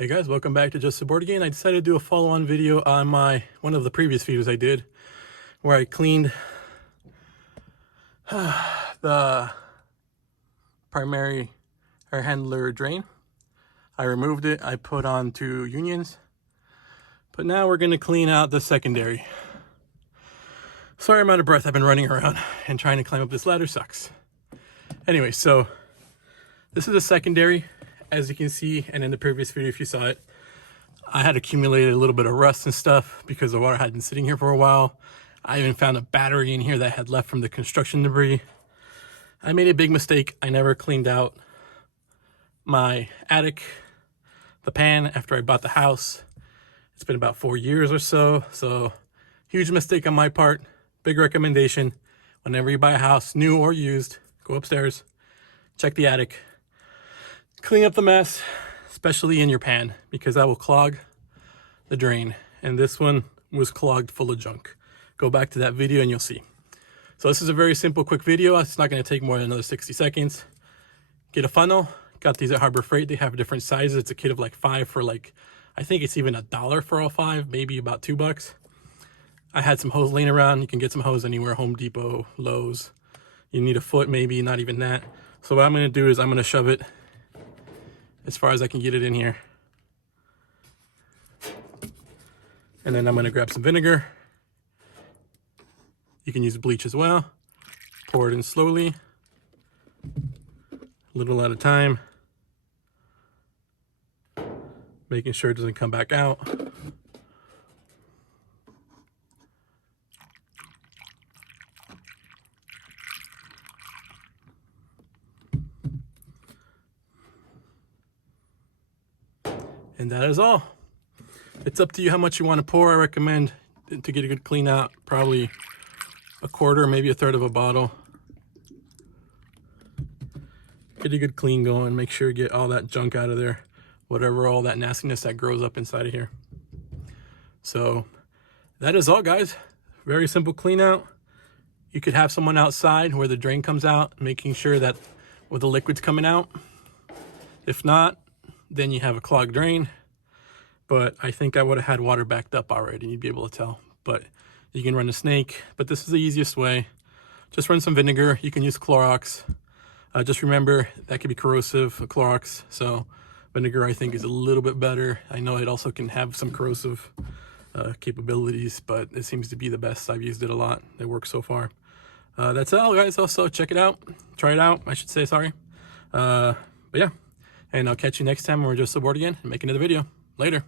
Hey guys, welcome back to Just Aboard Again. I decided to do a follow-on video on one of the previous videos I did where I cleaned the primary air handler drain. I removed it, I put on 2 unions, but now we're going to clean out the secondary. Sorry I'm out of breath, I've been running around and trying to climb up this ladder sucks. Anyway, so this is a secondary. As you can see, and in the previous video if you saw it, I had accumulated a little bit of rust and stuff because the water had been sitting here for a while. I even found a battery in here that I had left from the construction debris. I made a big mistake. I never cleaned out my attic, the pan, after I bought the house. It's been about 4 years or so, so huge mistake on my part. Big recommendation, whenever you buy a house, new or used, go upstairs, check the attic, clean up the mess, especially in your pan, because that will clog the drain. And this one was clogged full of junk. Go back to that video and you'll see. So this is a very simple, quick video. It's not going to take more than another 60 seconds. Get a funnel. Got these at Harbor Freight. They have different sizes. It's a kit of like 5 for like, I think it's even $1 for all 5, maybe about $2. I had some hose laying around. You can get some hose anywhere, Home Depot, Lowe's. You need a foot, maybe, not even that. So what I'm going to do is I'm going to shove it as far as I can get it in here. And then I'm going to grab some vinegar. You can use bleach as well. Pour it in slowly, a little at a time, making sure it doesn't come back out. And that is all. It's up to you how much you want to pour. I recommend, to get a good clean out, probably a quarter, maybe a third of a bottle. Get a good clean going. Make sure you get all that junk out of there, whatever, all that nastiness that grows up inside of here. So that is all, guys. Very simple clean out. You could have someone outside where the drain comes out, making sure that where the liquid's coming out. If not, then you have a clogged drain. But I think I would have had water backed up already, and you'd be able to tell. But you can run a snake, but this is the easiest way. Just run some vinegar. You can use Clorox. Just remember, that could be corrosive, Clorox. So vinegar, I think, is a little bit better. I know it also can have some corrosive capabilities, but it seems to be the best. I've used it a lot. It works so far. That's all, guys. Also, check it out. Try it out, I should say, sorry. But yeah, and I'll catch you next time when we're just aboard again and make another video. Later.